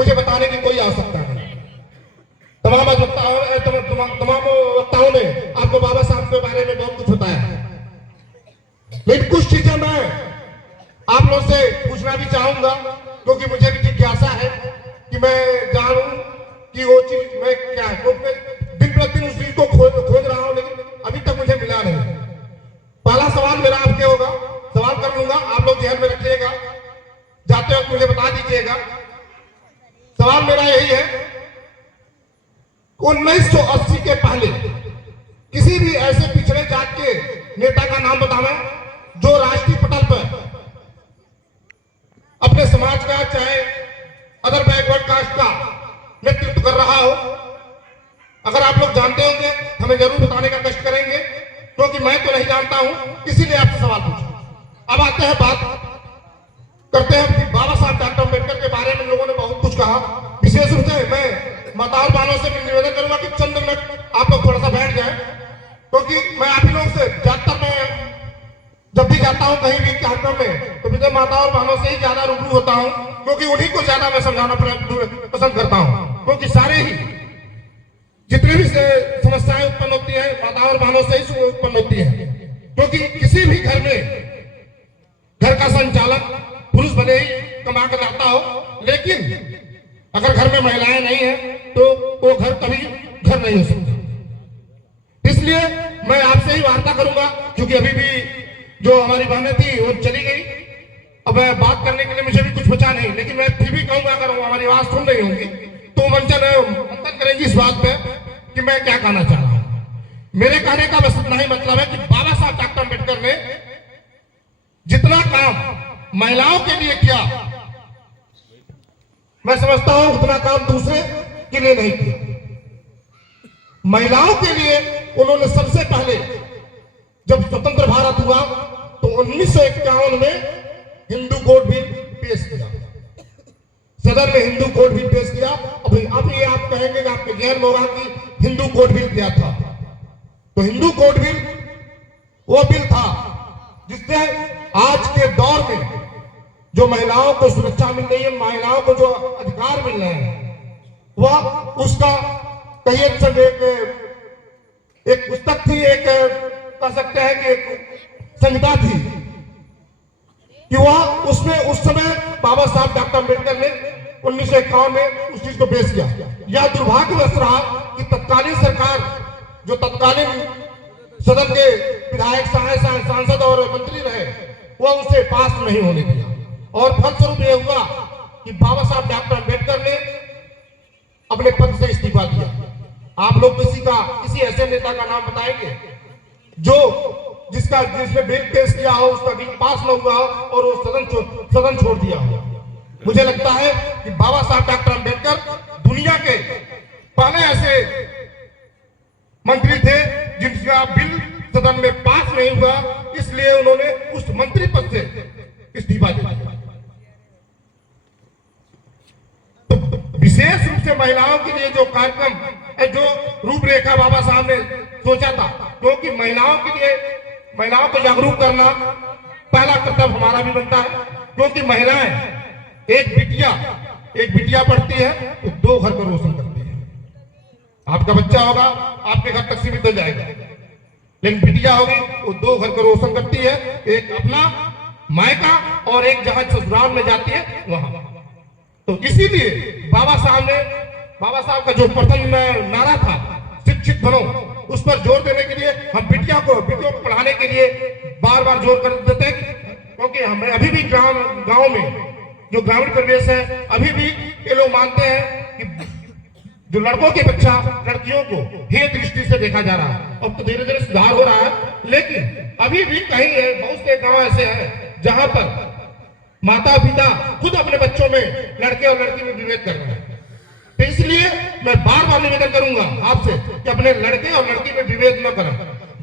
मुझे बताने की कोई आवश्यकता नहीं। तमाम वक्ताओं ने आपको बाबा साहब के बारे में बहुत कुछ बताया, लेकिन कुछ चीजें मैं आप लोगों से पूछना भी चाहूंगा, क्योंकि मुझे भी जिज्ञासा है कि मैं जानूं कि वो चीज मैं क्या है, क्योंकि दिन प्रतिदिन उस चीज को खोज रहा हूं, लेकिन अभी तक मुझे मिला नहीं। पहला सवाल मेरा आपके होगा, सवाल कर लूंगा, आप लोग ध्यान में रखिएगा, जाते वक्त मुझे बता दीजिएगा। सवाल मेरा यही है, 1980 के पहले किसी भी ऐसे पिछड़े जात के नेता का नाम बतावें जो राष्ट्रीय पटल पर अपने समाज का, चाहे अदर बैकवर्ड कास्ट का नेतृत्व कर रहा हो। अगर आप लोग जानते होंगे हमें जरूर बताने का कष्ट करेंगे, क्योंकि मैं तो नहीं जानता हूं, इसीलिए आपसे सवाल पूछा। अब आते हैं, बात करते हैं कि बाबा साहब डॉक्टर अम्बेडकर के बारे में लोगों ने बहुत कुछ कहा। विशेष रूप से मैं माता और बहनों से निवेदन करूंगा कि चंद मिनट आप लोग थोड़ा सा बैठ जाए, क्योंकि मैं आप ही लोगों से ज्यादातर मैं जब भी जाता हूं कहीं भी कार्यक्रम में, तो मुझे माता और बहनों से ही ज्यादा रूबरू होता हूं, क्योंकि उन्हीं को ज्यादा मैं समझाना पसंद करता हूं, क्योंकि सारे ही जितनी भी समस्याएं उत्पन्न होती है माता और बहनों से ही उत्पन्न होती है। क्योंकि किसी भी घर में घर का संचालक पुरुष भले ही कमा कर लाता हो, लेकिन अगर घर में महिलाएं नहीं है तो वो घर कभी घर नहीं हो सकता। इसलिए मैं आपसे ही वार्ता करूंगा, क्योंकि अभी भी जो हमारी बहनें थी वो चली गई, अब बात करने के लिए मुझे भी कुछ बचा नहीं, लेकिन मैं फिर भी कहूंगा, अगर वो हमारी आवाज सुन रही होंगी तो मंथन करेंगी इस बात पे कि मैं क्या कहना चाह रहा हूं। मेरे कहने का बस इतना ही मतलब है कि बाबा साहब डॉक्टर अम्बेडकर ने जितना काम महिलाओं के लिए किया, मैं समझता हूं उतना काम दूसरे के लिए नहीं किया। महिलाओं के लिए उन्होंने सबसे पहले जब स्वतंत्र भारत हुआ तो 1951 में हिंदू कोड बिल पेश किया, सदन में हिंदू कोड बिल पेश किया। अब ये आप कहेंगे कि आपके ज्ञान में होगा कि हिंदू कोड बिल क्या था। तो हिंदू कोड बिल वो बिल था जिससे आज के दौर में जो महिलाओं को सुरक्षा मिल रही है, महिलाओं को जो अधिकार मिल रहे हैं, वह उसका कहिए एक पुस्तक थी, एक कह सकते हैं कि एक संहिता थी कि वह उसमें उस समय बाबा साहब डॉक्टर अम्बेडकर ने 1951 में उस चीज को पेश किया। यह दुर्भाग्यवश रहा कि तत्कालीन सरकार, जो तत्कालीन सदन के विधायक, सांसद और मंत्री रहे, वह उसे पास नहीं होने दिया, और फलस्वरूप यह हुआ कि बाबा साहब डॉक्टर अम्बेडकर ने अपने पद से इस्तीफा दिया। आप लोग किसी ऐसे नेता का नाम बताएंगे जिसने बिल पेश किया हो, उसका बिल पास न हुआ हो और वो सदन छोड़ दिया हो? मुझे लगता है कि बाबा साहब डॉक्टर अम्बेडकर दुनिया के पहले ऐसे मंत्री थे जिनका बिल सदन में पास नहीं हुआ, इसलिए उन्होंने उस मंत्री पद से इस्तीफा दे दिया। तो विशेष रूप से महिलाओं के लिए जो कार्यक्रम, जो रूपरेखा बाबा साहब ने सोचा था, क्योंकि महिलाओं को जागरूक करना पहला कर्तव्य हमारा भी बनता है, क्योंकि महिलाएं एक बिटिया पढ़ती है तो 2 घर को रोशन करती है। आपका बच्चा होगा आपके घर तक सीमित हो जाएगा, लेकिन बिटिया होगी वो 2 घर को रोशन करती है, एक अपना मायका और एक जहां ससुराल में जाती है वहां। तो इसीलिए बाबा साहब का जो प्रथम नारा था, शिक्षित बनो, उस पर जोर देने के लिए हम बिटियों को पढ़ाने के लिए बार बार जोर कर देते हैं, क्योंकि हमें अभी भी गांव में जो ग्रामीण परिवेश है, अभी भी ये लोग मानते हैं कि जो लड़कों के बच्चा लड़कियों को हे दृष्टि से देखा जा रहा है। अब तो धीरे धीरे सुधार हो रहा है, लेकिन अभी भी कहीं बहुत से गांव ऐसे हैं जहां पर माता पिता खुद अपने बच्चों में लड़के और लड़की में विभेद कर रहे हैं। तो इसलिए मैं बार बार निवेदन करूंगा आपसे कि अपने लड़के और लड़की में विभेद न करें।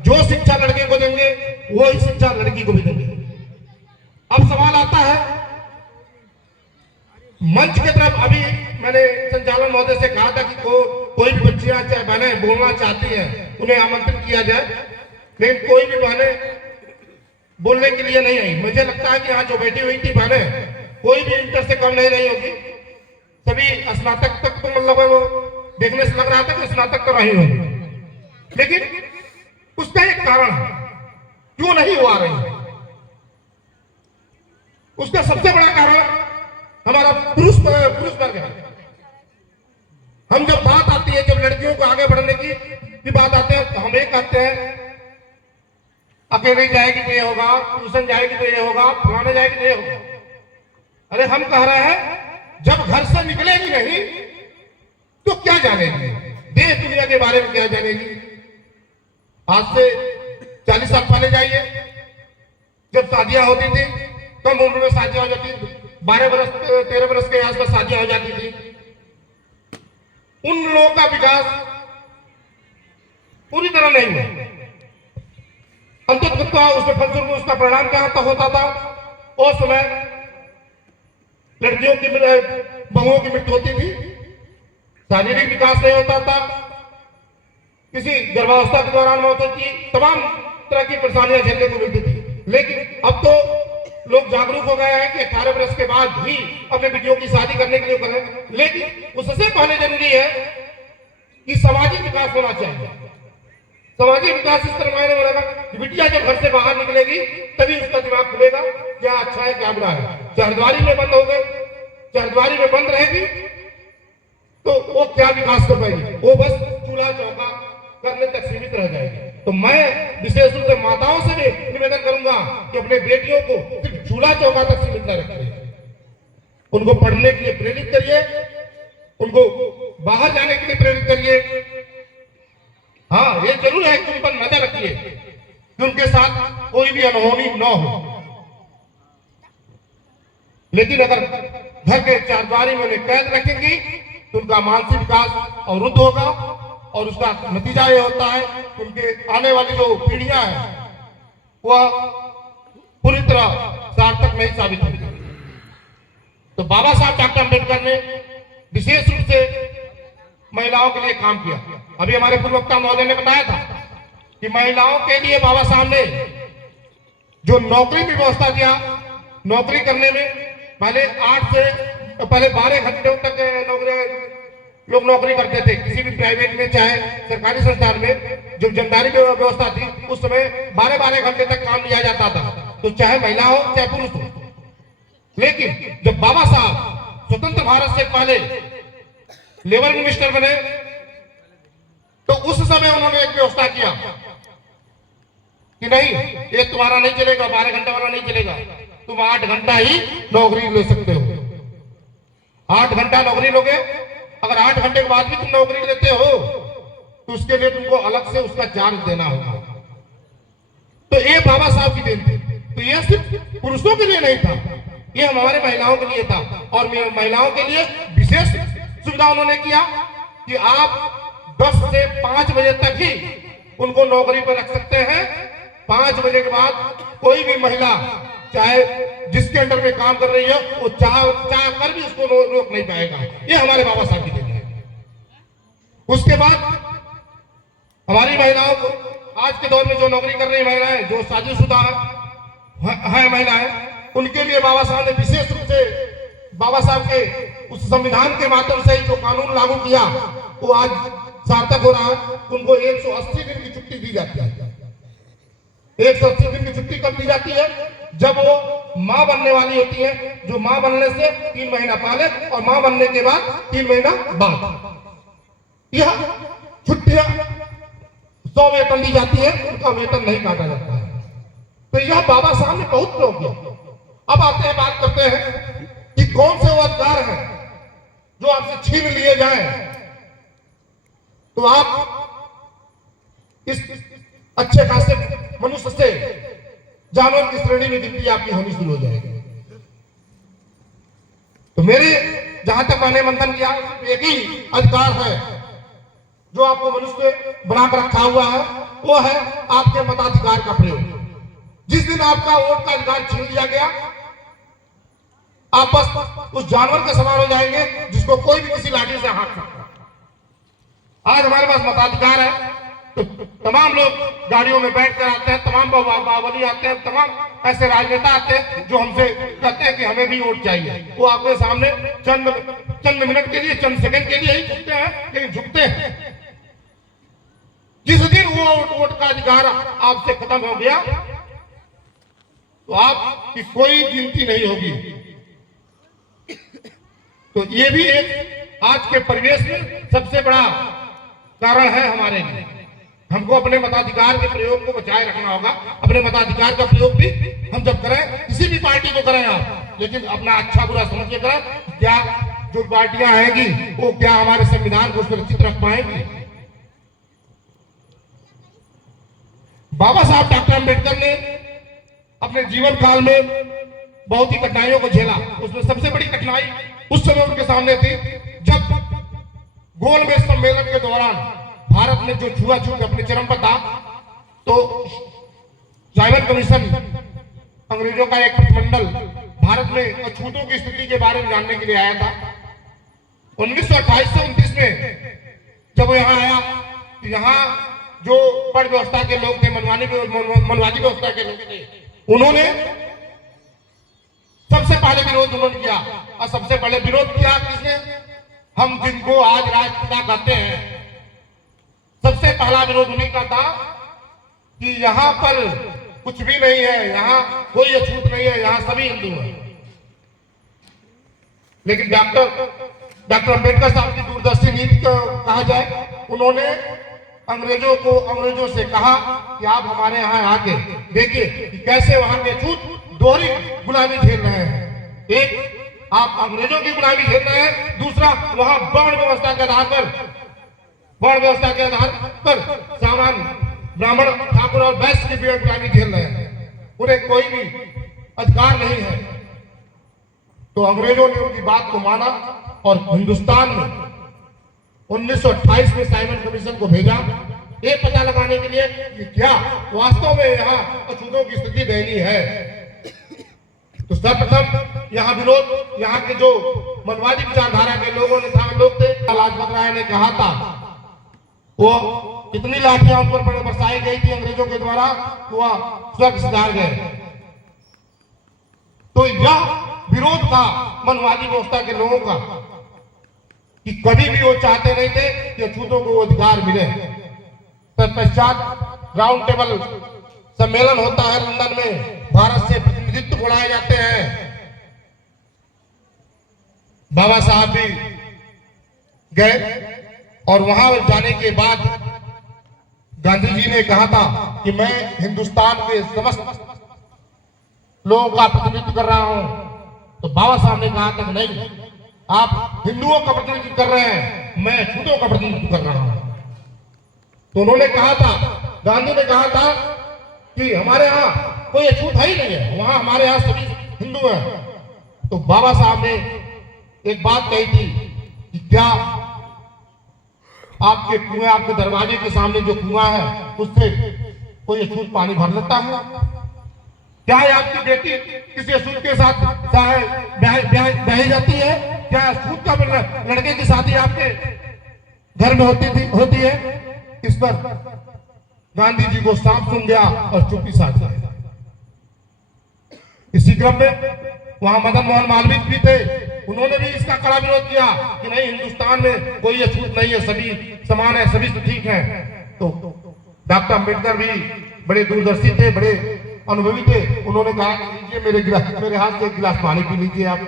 जो शिक्षा लड़के को देंगे वो ही शिक्षा लड़की को भी देंगे। अब सवाल आता है मंच की तरफ। अभी मैंने संचालन महोदय से कहा था कि कोई भी बच्चियां चाहे बहनें बोलना चाहती हैं उन्हें आमंत्रित किया जाए, लेकिन कोई भी बहनें बोलने के लिए नहीं आई। मुझे लगता है कि यहाँ जो बैठी हुई थी बहनें कोई भी इंटर से कम नहीं रही होगी, सभी स्नातक तक तो मतलब वो देखने से लग रहा था कि स्नातक तो रही होगी, लेकिन उसका एक कारण है क्यों नहीं वो आ रही है। उसका सबसे बड़ा कारण हमारा पुरुष वर्ग है। हम जब बात आती है, जब लड़कियों को आगे बढ़ने की बात आते हैं, तो हम एक कहते हैं अकेले जाएगी तो ये होगा, ट्यूशन जाएगी तो ये होगा, फलाने जाएगी तो ये होगा। अरे हम कह रहे हैं जब घर से निकलेगी नहीं तो क्या जानेगी, देश दुनिया के बारे में क्या जानेगी। आज से 40 साल पहले जाइए, जब शादियां होती थी, कम उम्र में शादियां हो जाती थी, 12 बरस 13 बरस के आसपास शादियां हो जाती थी। उन लोगों का विकास पूरी तरह नहीं हुआ। अंततः उसके फलस्वरूप उसका परिणाम क्या होता था, उस समय लड़कियों की बहुओं की मृत्यु होती थी, शारीरिक विकास नहीं होता था, किसी गर्भावस्था के दौरान मौत होती थी, तमाम तरह की परेशानियां झेलने को मिलती थी। लेकिन अब तो लोग जागरूक हो गए हैं कि 18 वर्ष के बाद ही अपने बेटियों की शादी करने के लिए करें। लेकिन उससे पहले जरूरी है कि सामाजिक विकास होना चाहिए। सामाजिक विकास इस तरह मायने बनेगा कि बिटिया जब घर से बाहर निकलेगी तभी उसका दिमाग खुलेगा, क्या अच्छा है क्या बुरा है। चारद्वारी में बंद हो गए, चारद्वारी में बंद रहेगी तो वो क्या विकास कर पाएगी, वो बस चूल्हा चौका करने तक सीमित रह जाएगी। तो मैं विशेष रूप से माताओं से भी निवेदन करूंगा कि अपने बेटियों को सिर्फ चूल्हा चौका तक सीमित न रखें, उनको पढ़ने के लिए प्रेरित करिए, उनको बाहर जाने के लिए प्रेरित करिए। हाँ, ये जरूर है कि उन पर नजर रखिए कि उनके साथ कोई भी अनहोनी न हो। लेकिन अगर घर के चारद्वारी में उन्हें कैद रखेंगी तो उनका मानसिक विकास अवरुद्ध होगा और उसका नतीजा ये होता है कि उनके आने वाली जो पीढ़ियां हैं वह पूरी तरह सार्थक नहीं साबित होगी। तो बाबा साहब डॉक्टर अम्बेडकर ने विशेष रूप से महिलाओं के लिए काम किया। अभी हमारे पूर्व वक्ता महोदय ने बताया था कि महिलाओं के लिए बाबा साहब ने जो नौकरी की व्यवस्था दिया, नौकरी करने में पहले 12 घंटे तक लोग नौकरी करते थे किसी भी प्राइवेट में चाहे सरकारी संस्थान में। जो जमींदारी व्यवस्था थी उस समय 12 घंटे तक काम लिया जाता था, तो चाहे महिला हो चाहे पुरुष हो। लेकिन जब बाबा साहब स्वतंत्र भारत से पहले लेबर मिनिस्टर बने तो उस समय उन्होंने एक व्यवस्था किया कि नहीं, ये तुम्हारा नहीं चलेगा, 12 घंटे वाला नहीं चलेगा, तुम 8 घंटा ही नौकरी ले सकते हो। 8 घंटा नौकरी लोगे, अगर 8 घंटे के बाद भी तुम नौकरी लेते हो तो उसके लिए तुमको अलग से उसका चार्ज देना होगा। तो ये बाबा साहब की देन थी। तो ये सिर्फ पुरुषों के लिए नहीं था, ये हमारे महिलाओं के लिए था। और महिलाओं के लिए विशेष सुविधा उन्होंने किया कि आप 10 से 5 बजे तक ही उनको नौकरी पर रख सकते हैं। 5 बजे के बाद कोई भी महिला चाहे जिसके अंडर में काम कर रही है वो चाह कर भी उसको रोक नहीं पाएगा। ये हमारे बाबा साहब की देन है। उसके बाद हमारी महिलाओं को आज के दौर में जो नौकरी कर रही महिलाएं, जो शादीशुदा है महिलाएं, उनके लिए बाबा साहब ने विशेष रूप से बाबा साहब के उस संविधान के माध्यम से जो कानून लागू किया वो आज सार्थक हो रहा है। उनको 180 दिन की छुट्टी दी जाती है। 180 दिन की छुट्टी कब दी जाती है? जब वो मां बनने वाली होती है, जो मां बनने से 3 महीना पहले और मां बनने के बाद 3 महीना बाद यह छुट्टियां 100 वेतन दी जाती है, उनका वेतन नहीं काटा जाता है। तो यह बाबा साहब ने बहुत प्रयोग किया। अब आते हैं, बात करते हैं कि कौन से वो अधिकार हैं जो आपसे छीन लिए जाए तो आप इस अच्छे खासे मनुष्य से जानवर की श्रेणी में गिनती आपकी होनी शुरू हो जाएगी। तो मेरे जहां तक मैंने मंथन किया, एक ही अधिकार है जो आपको मनुष्य बनाकर रखा हुआ है, वो है आपके मताधिकार का प्रयोग। जिस दिन आपका वोट का अधिकार छीन लिया गया, आप बस उस जानवर के समान हो जाएंगे जिसको कोई भी किसी लाठी से हाथ सकता। आज हमारे पास मताधिकार है तो तमाम लोग गाड़ियों में बैठ कर आते हैं, तमाम बावली आते हैं, तमाम ऐसे राजनेता आते हैं जो हमसे कहते हैं कि हमें भी वोट चाहिए। वो आपके सामने चंद मिनट के लिए, चंद सेकंड के लिए ही झुकते हैं, लेकिन झुकते हैं। जिस दिन वो वोट का अधिकार आपसे खत्म हो गया तो आपकी कोई गिनती नहीं होगी। तो ये भी एक आज के परिवेश में सबसे बड़ा कारण है हमारे लिए। हमको अपने मताधिकार के प्रयोग को बचाए रखना होगा। अपने मताधिकार का प्रयोग भी हम जब करें, किसी भी पार्टी को करें आप, लेकिन अपना अच्छा बुरा समझ के करें। क्या जो पार्टियां आएंगी वो क्या हमारे संविधान को सुरक्षित रख पाएंगी? बाबा साहब डॉक्टर अम्बेडकर ने अपने जीवन काल में बहुत ही कठिनाइयों को झेला। उसमें सबसे बड़ी कठिनाई उस समय उनके सामने थी जब गोलमेज सम्मेलन के दौरान भारत में जो छुआछूत अपने चरम पर था, तो साइमन कमीशन, अंग्रेजों का एक प्रतिमंडल भारत में अछूतों की स्थिति के बारे में जानने के लिए आया था। 1928 से 1929 में जब वो यहाँ आया तो यहाँ जो पद व्यवस्था के लोग थे, मनवादी व्यवस्था के लोग थे, उन्होंने सबसे पहले विरोध उन्होंने किया। और सबसे पहले विरोध किया किसने? हम जिनको आज राष्ट्रपिता कहते हैं। सबसे पहला विरोध उन्हीं का था कि यहाँ पर कुछ भी नहीं है, यहाँ कोई अछूत नहीं है, यहाँ सभी हिंदू हैं। लेकिन डॉक्टर अम्बेडकर साहब की दूरदर्शी नीति को कहा जाए, उन्होंने अंग्रेजों से कहा कि आप हमारे यहाँ आके देखिए कि कैसे वहां के अछूत दोहरी गुलामी झेल रहे हैं। एक, आप अंग्रेजों की गुलामी झेल रहे हैं, दूसरा वहां वर्ण व्यवस्था के आधार पर सामान्य ब्राह्मण, ठाकुर और वैश्य की गुलामी झेल रहे हैं। उन्हें कोई भी अधिकार नहीं है। तो अंग्रेजों ने उनकी बात को माना और हिंदुस्तान में 1928 में साइमन कमीशन को भेजा, ये पता लगाने के लिए कि क्या वास्तव में यहाँ अछूतों की स्थिति दयनीय है। तो सर्वप्रथम यहाँ विरोध, यहाँ के जो मनवादी विचारधारा के लोग थे, लाजपत राय ने कहा था, वो इतनी लाठियां उन पर बरसाई गई थी अंग्रेजों के द्वारा, वो स्वर्ग सिधार गए। तो यह विरोध था मनवादी व्यवस्था के लोगों का कि कभी भी वो चाहते नहीं थे कि अछूतों को अधिकार मिले। तत्पश्चात राउंड टेबल सम्मेलन होता है लंदन में, भारत से प्रतिनिधित्व बुलाए जाते हैं। बाबा साहब भी गए और वहां जाने के बाद गांधी जी ने कहा था कि मैं हिंदुस्तान के समस्त लोगों का प्रतिनिधित्व कर रहा हूं। तो बाबा साहब ने कहा था नहीं, आप हिंदुओं का प्रतिनिधित्व कर रहे हैं, मैं अछूतों का प्रतिनिधित्व कर रहा हूं। तो उन्होंने कहा था, गांधी ने कहा था कि हमारे यहाँ कोई अछूत है ही नहीं है, वहां हमारे यहाँ सभी हिंदू हैं। तो बाबा साहब ने एक बात कही थी कि क्या आपके कुएं, आपके दरवाजे के सामने जो कुआं है उससे कोई अछूत पानी भर लेता है? क्या आपकी बेटी किसी अछूत के साथ ब्याही जाती है? क्या अछूत का लड़के की शादी आपके घर में होती है? इस पर गांधी जी को सांप सुन गया और चुप्पी साध गए। इसी क्रम में वहां मदन मोहन मालवीय भी थे, उन्होंने भी इसका कड़ा विरोध किया कि नहीं, हिंदुस्तान में कोई अछूत नहीं है, सभी समान है, सभी तो ठीक है। तो डॉक्टर अम्बेडकर भी बड़े दूरदर्शी थे, बड़े अनुभवी थे। उन्होंने कहा लीजिए मेरे हाथ से एक गिलास पानी पी लीजिए आप।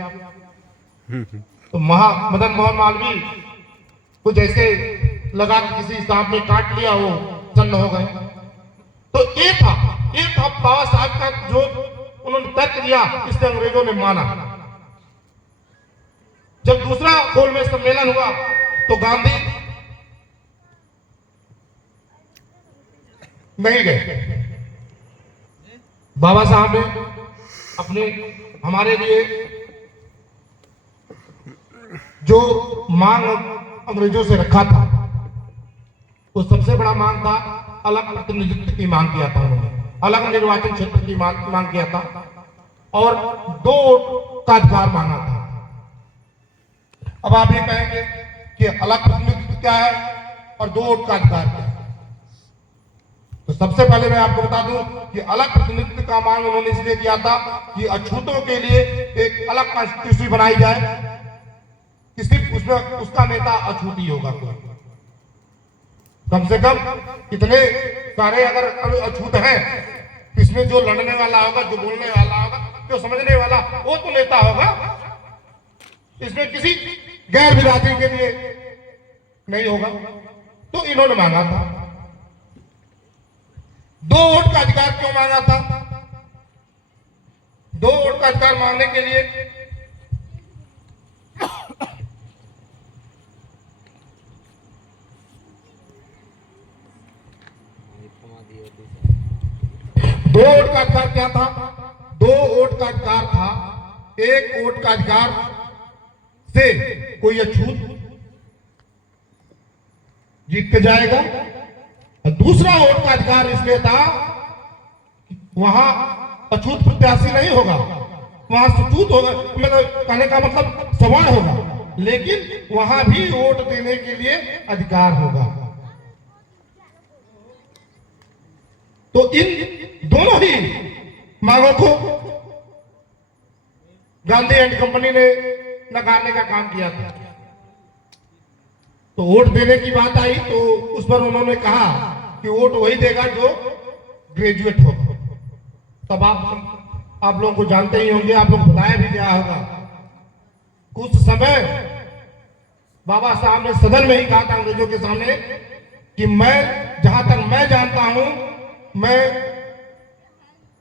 तो मदन मोहन मालवीय को जैसे लगा कि किसी सांप में काट लिया, वो सन्न हो गए। तो ये था बाबा साहब का जो उन्होंने तर्क दिया, इससे अंग्रेजों ने माना। जब दूसरा गोलमेज सम्मेलन हुआ तो गांधी नहीं गए। बाबा साहब ने अपने हमारे लिए जो मांग अंग्रेजों से रखा था, तो सबसे बड़ा मांग था अलग प्रतिनिधित्व की मांग किया था उन्होंने, अलग निर्वाचन क्षेत्र की मांग किया था और 2 वोट का अधिकार मांगा था। अब आप ये कहेंगे कि अलग प्रतिनिधित्व क्या है और 2 वोट का अधिकार क्या है? तो सबसे पहले मैं आपको बता दूं कि अलग प्रतिनिधित्व का मांग उन्होंने इसलिए किया था कि अछूतों के लिए एक अलग कॉन्स्टिट्यूशन बनाई जाए कि सिर्फ उसमें उसका नेता अछूत ही होगा। कोई कम से कम इतने सारे अगर अछूत हैं, इसमें जो लड़ने वाला होगा, जो बोलने वाला होगा, जो समझने वाला, वो तो नेता होगा। इसमें किसी गैर बिरादरी के लिए नहीं होगा। तो इन्होंने मांगा था 2 वोट का अधिकार। क्यों मांगा था? 2 वोट का अधिकार मांगने के लिए 2 वोट का अधिकार क्या था? 2 वोट का अधिकार था। 1 वोट का अधिकार से कोई अछूत जीत के जाएगा, और दूसरा वोट का अधिकार इसलिए था वहां अछूत प्रत्याशी नहीं होगा, वहां सचूत होगा, मतलब कहने का मतलब सवर्ण होगा, लेकिन वहां भी वोट देने के लिए अधिकार होगा। तो इन दोनों ही मांगों को गांधी एंड कंपनी ने नकारने का काम किया था। तो वोट देने की बात आई तो उस पर उन्होंने कहा कि वोट वही देगा जो ग्रेजुएट होगा। तब आप लोगों को जानते ही होंगे, आप लोग बताया भी गया होगा, कुछ समय बाबा साहब ने सदन में ही कहा था अंग्रेजों के सामने कि मैं, जहां तक मैं जानता हूं, मैं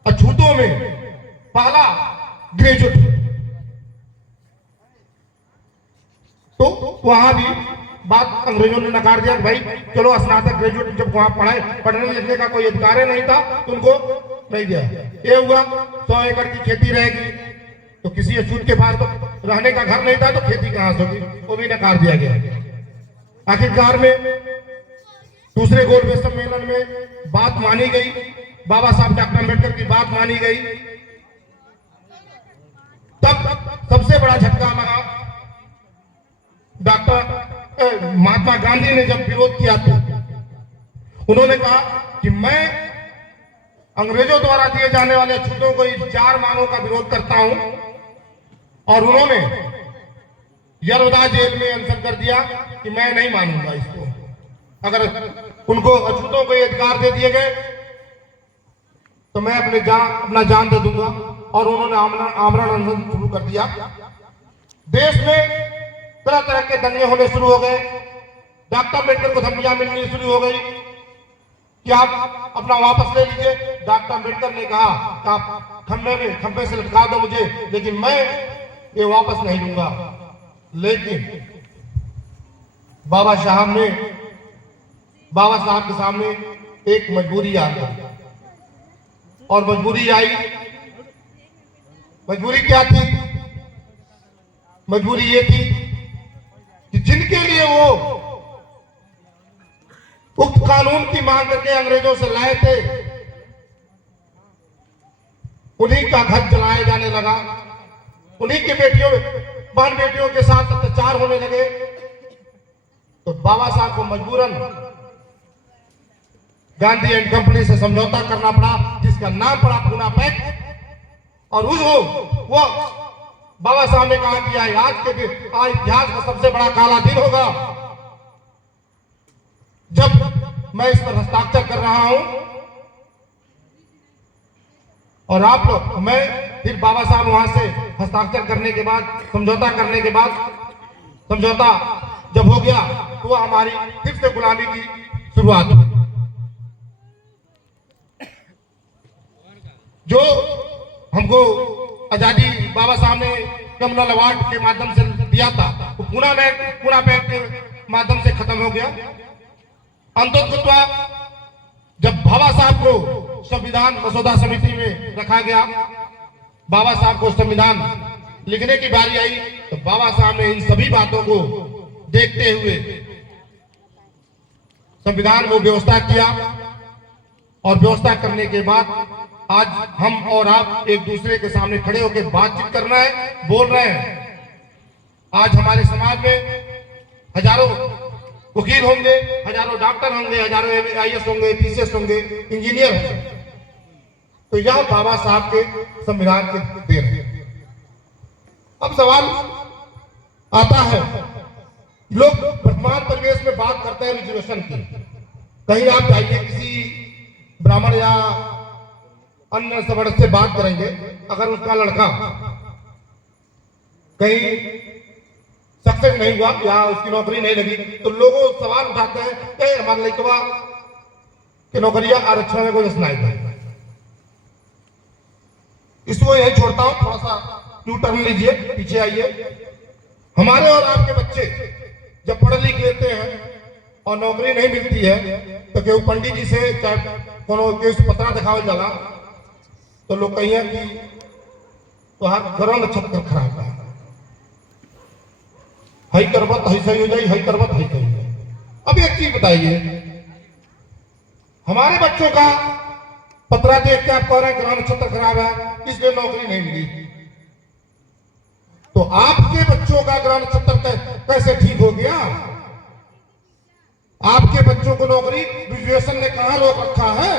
अछूतों में पहला ग्रेजुएट हूं। तो वहां भी बात अंग्रेजों ने नकार दिया कि भाई चलो स्नातक ग्रेजुएट, जब वहां पढ़ने लिखने का कोई अधिकार नहीं था तो उनको नहीं दिया। ये हुआ 100 एकड़ की खेती रहेगी, तो किसी अछूत के पास तो रहने का घर नहीं था, तो खेती कहां से होगी, वो भी नकार दिया गया। आखिरकार में दूसरे गोलमेज सम्मेलन में बात मानी गई, बाबा साहब डॉक्टर अम्बेडकर की बात मानी गई। तब सबसे बड़ा झटका लगा, डॉक्टर महात्मा गांधी ने जब विरोध किया तो उन्होंने कहा कि मैं अंग्रेजों द्वारा दिए जाने वाले छूटों को इन 4 मांगों का विरोध करता हूं, और उन्होंने यरवदा जेल में अनशन कर दिया कि मैं नहीं मानूंगा इसको। अगर उनको अछूतों को ये अधिकार दे दिए गए तो मैं अपना जान दे दूंगा, और उन्होंने आमरण अनशन शुरू कर दिया। देश में तरह तरह के दंगे होने शुरू हो गए। डॉक्टर अम्बेडकर को धमकियां मिलनी शुरू हो गई कि आप अपना वापस ले लीजिए। डॉक्टर अम्बेडकर ने कहा कि आप खंबे से लटका दो मुझे, लेकिन मैं ये वापस नहीं लूंगा। लेकिन बाबा साहब के सामने एक मजबूरी आ गई, और मजबूरी आई। मजबूरी क्या थी? मजबूरी ये थी कि जिनके लिए वो उक्त कानून की मांग करके अंग्रेजों से लाए थे, उन्हीं का घर जलाया जाने लगा, उन्हीं के बहन बेटियों के साथ अत्याचार होने लगे। तो बाबा साहब को मजबूरन गांधी एंड कंपनी से समझौता करना पड़ा, जिसका नाम पड़ा पूना पैक्ट। और वो बाबा साहब ने कहा कि आज इतिहास का सबसे बड़ा काला दिन होगा जब मैं इस पर हस्ताक्षर कर रहा हूं। और आप लोग, मैं फिर बाबा साहब वहां से हस्ताक्षर करने के बाद, समझौता करने के बाद, समझौता जब हो गया तो हमारी फिर से गुलामी की शुरुआत हुई। जो हमको आजादी बाबा साहब ने कम्युनल अवार्ड के माध्यम से दिया था, वो पूना पैक्ट के माध्यम से खत्म हो गया। अंततः जब बाबा साहब को संविधान मसौदा समिति में रखा गया, बाबा साहब को संविधान लिखने की बारी आई, तो बाबा साहब ने इन सभी बातों को देखते हुए संविधान में व्यवस्था किया, और व्यवस्था करने के बाद आज हम और आप एक दूसरे के सामने खड़े होकर बातचीत कर रहे हैं, बोल रहे हैं। आज हमारे समाज में हजारों वकील होंगे, हजारों डॉक्टर होंगे, हजारों आईएएस होंगे, पीसीएस होंगे, इंजीनियर होंगे। तो यह बाबा साहब के संविधान के देन है। अब सवाल आता है, लोग वर्तमान परिवेश में बात करते हैं रिजर्वेशन की। कहीं आप जाइए, किसी ब्राह्मण या अन्य सवर्ण से बात करेंगे, अगर उसका लड़का कहीं सक्सेस नहीं हुआ या उसकी नौकरी नहीं लगी, तो लोग सवाल उठाते हैं, हमारे लड़कवा की नौकरियां आरक्षण में कोई सुनाई था। इसको यही छोड़ता हूं, थोड़ा सा टू टर्न लीजिए, पीछे आइए। हमारे और आपके बच्चे जब पढ़ लिख लेते हैं और नौकरी नहीं मिलती है, तो केहू पंडित जी से चाहे कोनो पत्रा दिखावल जाला, तो लोग कहिए कि तुहार ग्रह नक्षत्र खराब है, हई करबत हई सही हो जाए, हई करबत हई सही हो जाए। अब एक चीज बताइए, हमारे बच्चों का पत्रा देख के आप कह रहे हैं ग्रह नक्षत्र खराब है, इसलिए नौकरी नहीं मिली, तो आपके बच्चों का ग्रह नक्षत्र कैसे ठीक हो गया? आपके बच्चों को नौकरी ग्रेजुएशन ने कहां रोक रखा है?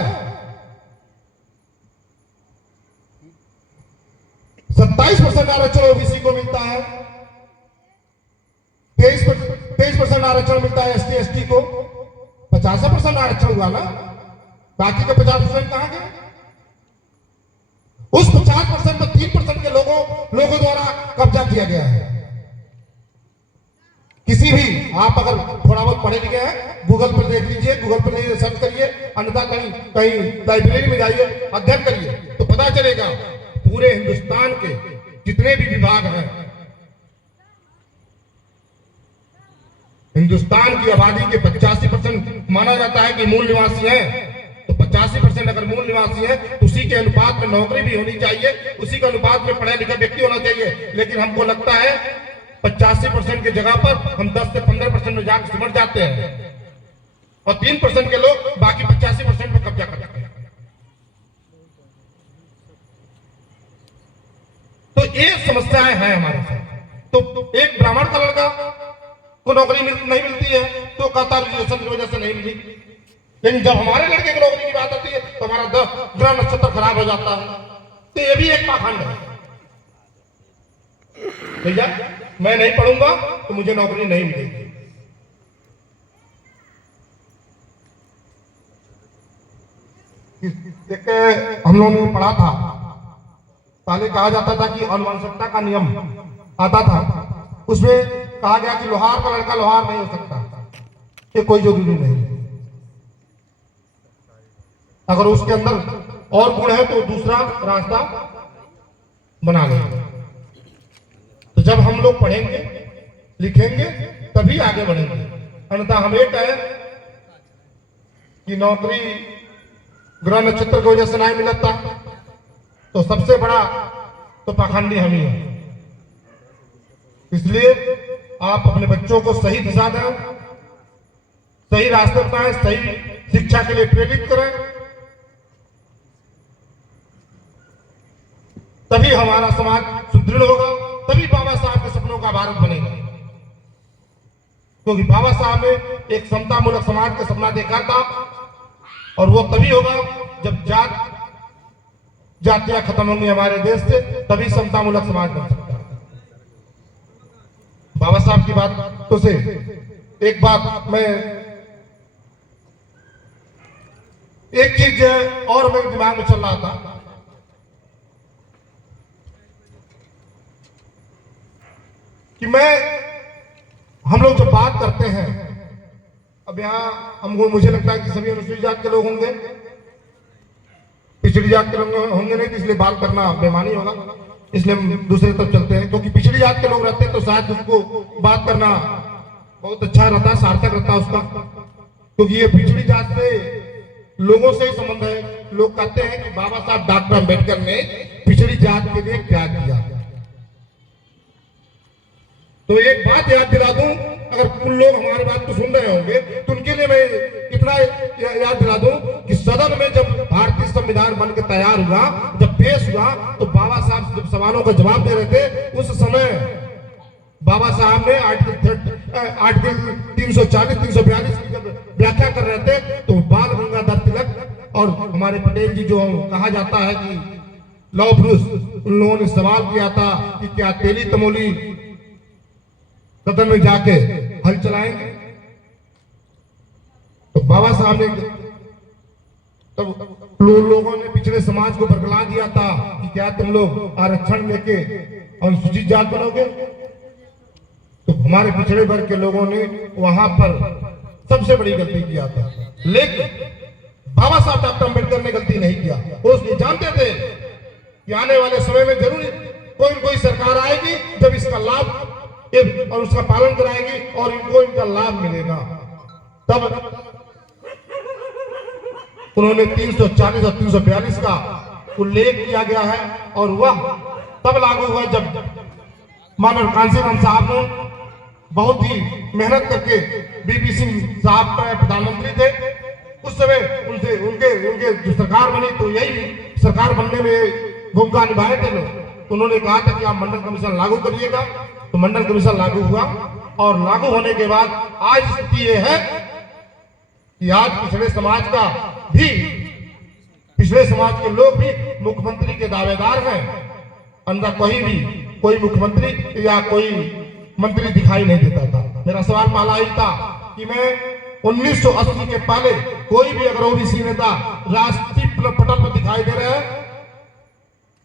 27% आरक्षण ओबीसी को मिलता है, 23% आरक्षण मिलता है एसटी एसटी को, 50% आरक्षण हुआ ना, बाकी के 50% कहां गए? उस 50% में 3% के लोगों द्वारा कब्जा किया गया है। किसी भी, आप अगर थोड़ा बहुत पढ़े लिखे हैं, गूगल पर देख लीजिए, गूगल पर सर्च करिए, अन्यथा कहीं लाइब्रेरी में जाइए, अध्ययन करिए, तो पता चलेगा पूरे हिंदुस्तान के जितने भी विभाग हैं, हिंदुस्तान की आबादी के 85% माना जाता है कि मूल निवासी हैं, तो 85% अगर मूल निवासी है, तो उसी के अनुपात में नौकरी भी होनी चाहिए, उसी के अनुपात में पढ़ा लिखा व्यक्ति होना चाहिए। लेकिन हमको लगता है 85% की जगह पर हम 10 से 15% में जाकर सिमट जाते हैं और 3% के लोग बाकी 85% में कब्जा करते हैं। तो ये समस्याएं हैं हमारे साथ। तो एक ब्राह्मण का लड़का को नौकरी नहीं मिलती है तो कहता रिजर्वेशन की वजह से नहीं मिली, लेकिन जब हमारे लड़के की नौकरी की बात आती है तो हमारा ग्रह नक्षत्र खराब हो जाता है। तो ये भी एक पाखंड है, भैया मैं नहीं पढ़ूंगा तो मुझे नौकरी नहीं मिलेगी। एक हम लोगों ने पढ़ा था, पहले कहा जाता था कि अनुवंशिकता का नियम आता था, उसमें कहा गया कि लोहार का लड़का लोहार नहीं हो सकता, ये कोई जरूरी नहीं, अगर उसके अंदर और गुण है तो दूसरा रास्ता बना लेंगे। तो जब हम लोग पढ़ेंगे लिखेंगे तभी आगे बढ़ेंगे, अन्यथा हम ये कहें कि नौकरी ग्रह नक्षत्र की वजह से नहीं मिलता, तो सबसे बड़ा तो पाखंडी हम ही है। इसलिए आप अपने बच्चों को सही दिशा दें, सही रास्ते बताएं, सही शिक्षा के लिए प्रेरित करें, तभी हमारा समाज सुदृढ़ होगा, तभी बाबा साहब के सपनों का भारत बनेगा। क्योंकि बाबा साहब ने एक समतामूलक समाज का सपना देखा था, और वो तभी होगा जब जातियां खत्म होंगी हमारे देश से, तभी समतामूलक समाज बन सकता है। बाबा साहब की बात तो से एक बात मैं, एक चीज और मेरे दिमाग में चल रहा था कि हम लोग जब बात करते हैं, अब यहाँ मुझे लगता है कि सभी अनुसूचित जात के लोग होंगे, पिछड़ी जात के लोग होंगे नहीं, तो इसलिए बात करना बेमानी होगा, इसलिए हम दूसरे तरफ चलते हैं। क्योंकि पिछड़ी जात के लोग रहते हैं तो शायद उसको बात करना बहुत अच्छा रहता है, सार्थक रहता है उसका, क्योंकि ये पिछड़ी जात से लोगों से ही संबंध है। लोग कहते हैं कि बाबा साहब डॉक्टर अम्बेडकर ने पिछड़ी जात के लिए क्या किया। तो एक बात याद दिला दूं, अगर कुछ लोग हमारी बात को सुन रहे होंगे तो उनके लिए मैं इतना याद दिला दूं कि सदन में जब भारतीय संविधान बन के तैयार हुआ, जब पेश हुआ, तो बाबा साहब जब सवालों का जवाब दे रहे थे, उस समय बाबा साहब ने आर्टिकल 340 342 की जब व्याख्या कर रहे थे तो बाल गंगाधर तिलक और हमारे पटेल जी जो कहा जाता है कि लौह पुरुष, उन लोगों ने सवाल किया था कि क्या तेली तमोली सदन में जाके हल चलाएंगे। तो बाबा साहब ने तब लोगों ने पिछड़े समाज को बरगला दिया था कि क्या तुम लोग आरक्षण लेके अनुसूचित जाति बनोगे। तो हमारे पिछड़े वर्ग के लोगों ने वहां पर सबसे बड़ी गलती किया था, लेकिन बाबा साहब डॉक्टर अम्बेडकर ने गलती नहीं किया। वो ये जानते थे कि आने वाले समय में जरूर कोई न कोई सरकार आएगी जब इसका लाभ और उसका पालन कराएगी और इनको इनका लाभ मिलेगा। तब उन्होंने 340 और 342 का उल्लेख किया गया है और वह तब लागू हुआ जब माननीय कांसी राम साहब ने बहुत ही मेहनत करके बीपी सिंह साहब प्रधानमंत्री थे। उस समय उनसे उनके जो सरकार बनी तो यही सरकार बनने में भूमिका निभाए थे लोग। उन्होंने कहा था कि आप मंडल कमीशन लागू करिएगा, तो मंडल कमीशन लागू हुआ और लागू होने के बाद आज स्थिति ये है कि आज पिछड़े समाज का भी, पिछड़े समाज के लोग भी मुख्यमंत्री के दावेदार हैं। अंदर कोई मुख्यमंत्री या कोई मंत्री दिखाई नहीं देता था। मेरा सवाल पहला ही था कि मैं 1980 के पहले कोई भी अगर ओबीसी नेता राष्ट्रीय पटल पर दिखाई दे रहे हैं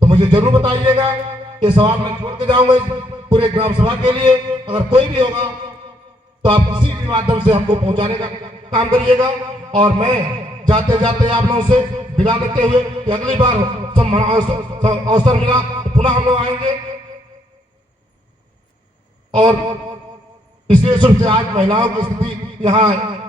तो मुझे जरूर बताइएगा। ये सवाल मैं छोड़ के जाऊंगा पूरे ग्राम सभा के लिए। अगर कोई भी होगा तो आप किसी भी माध्यम से हमको पहुंचाने का काम करिएगा। और मैं जाते जाते आप लोगों से विदा लेते हुए कि अगली बार अवसर मिला तो पुनः हम लोग आएंगे। और इसलिए सिर्फ से आज महिलाओं की स्थिति यहाँ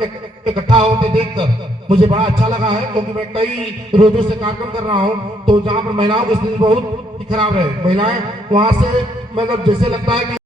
इकट्ठा होकर देखकर मुझे बड़ा अच्छा लगा है, क्योंकि मैं कई रोजों से कार्यक्रम कर रहा हूँ तो जहाँ पर महिलाओं की स्थिति बहुत ही खराब है। महिलाएं वहां से मतलब जैसे लगता है कि